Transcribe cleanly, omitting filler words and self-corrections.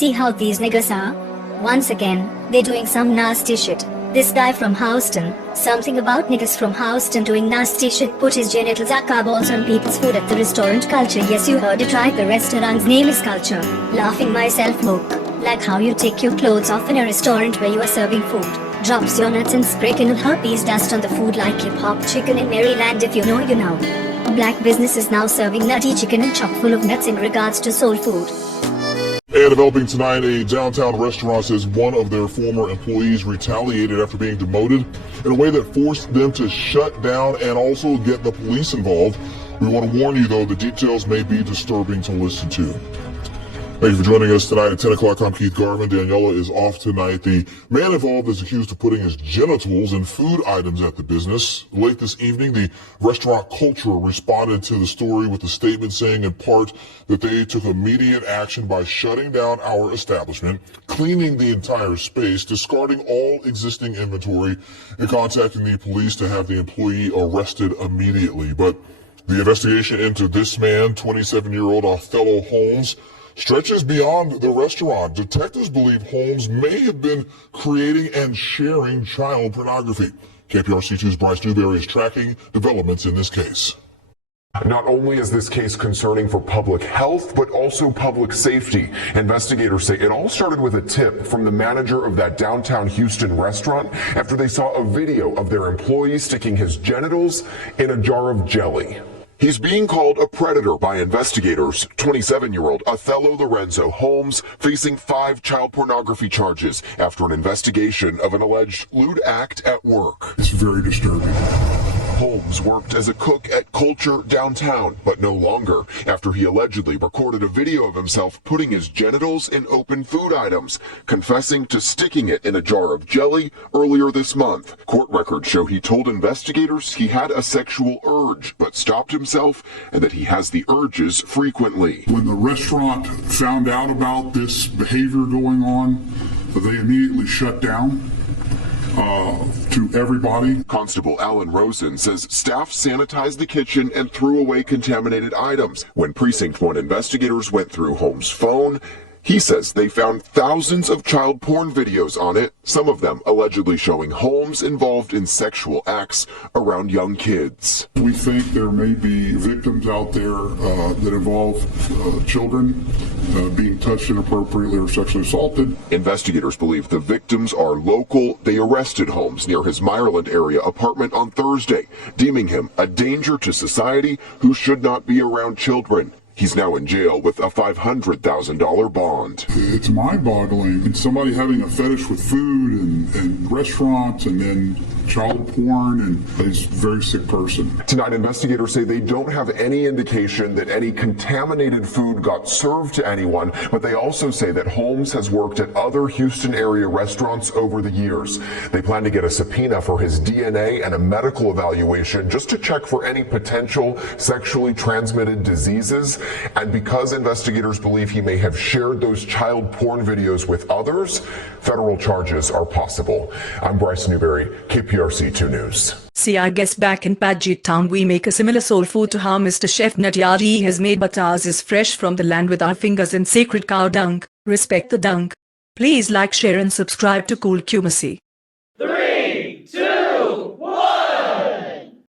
See how these niggas are? Once again, they're doing some nasty shit. This guy from Houston, something about niggas from Houston doing nasty shit, put his genitals like eyeballs on people's food at the restaurant Culture. Yes, you heard it right, the restaurant's name is Culture. Laughing myself mook. Like how you take your clothes off in a restaurant where you are serving food. Drops your nuts and spray kernel herpes dust on the food like hip-hop chicken in Maryland, if you know you know. A black business is now serving nutty chicken and chock full of nuts in regards to soul food. And developing tonight, a downtown restaurant says one of their former employees retaliated after being demoted in a way that forced them to shut down and also get the police involved. We want to warn you, though, the details may be disturbing to listen to. Thank you for joining us tonight at 10 o'clock. I'm Keith Garvin. Daniela is off tonight. The man involved is accused of putting his genitals in food items at the business. Late this evening, the restaurant Culture responded to the story with a statement saying in part that they took immediate action by shutting down our establishment, cleaning the entire space, discarding all existing inventory, and contacting the police to have the employee arrested immediately. But the investigation into this man, 27-year-old Othello Holmes, stretches beyond the restaurant. Detectives believe Holmes may have been creating and sharing child pornography. KPRC2's Bryce Newberry is tracking developments in this case. Not only is this case concerning for public health, but also public safety. Investigators say it all started with a tip from the manager of that downtown Houston restaurant after they saw a video of their employee sticking his genitals in a jar of jelly. He's being called a predator by investigators. 27-year-old Othello Lorenzo Holmes facing 5 child pornography charges after an investigation of an alleged lewd act at work. It's very disturbing. Holmes worked as a cook at Culture downtown, but no longer after he allegedly recorded a video of himself putting his genitals in open food items, confessing to sticking it in a jar of jelly earlier this month. Court records show he told investigators he had a sexual urge, but stopped himself, and that he has the urges frequently. When the restaurant found out about this behavior going on, they immediately shut down. To everybody. Constable Alan Rosen says staff sanitized the kitchen and threw away contaminated items. When Precinct 1 investigators went through Holmes' phone, he says they found thousands of child porn videos on it, some of them allegedly showing Holmes involved in sexual acts around young kids. We think there may be victims out there that involve children being touched inappropriately or sexually assaulted. Investigators believe the victims are local. They arrested Holmes near his Meyerland area apartment on Thursday, deeming him a danger to society who should not be around children. He's now in jail with a $500,000 bond. It's mind-boggling. And somebody having a fetish with food and restaurants and then child porn, and he's a very sick person. Tonight, investigators say they don't have any indication that any contaminated food got served to anyone, but they also say that Holmes has worked at other Houston area restaurants over the years. They plan to get a subpoena for his DNA and a medical evaluation just to check for any potential sexually transmitted diseases. And because investigators believe he may have shared those child porn videos with others, federal charges are possible. I'm Bryce Newberry, KPRC2 News. See, I guess back in Paget Town we make a similar soul food to how Mr. Chef Natyari has made, but ours is fresh from the land with our fingers in sacred cow dung. Respect the dung. Please like, share and subscribe to Cool Cumacy.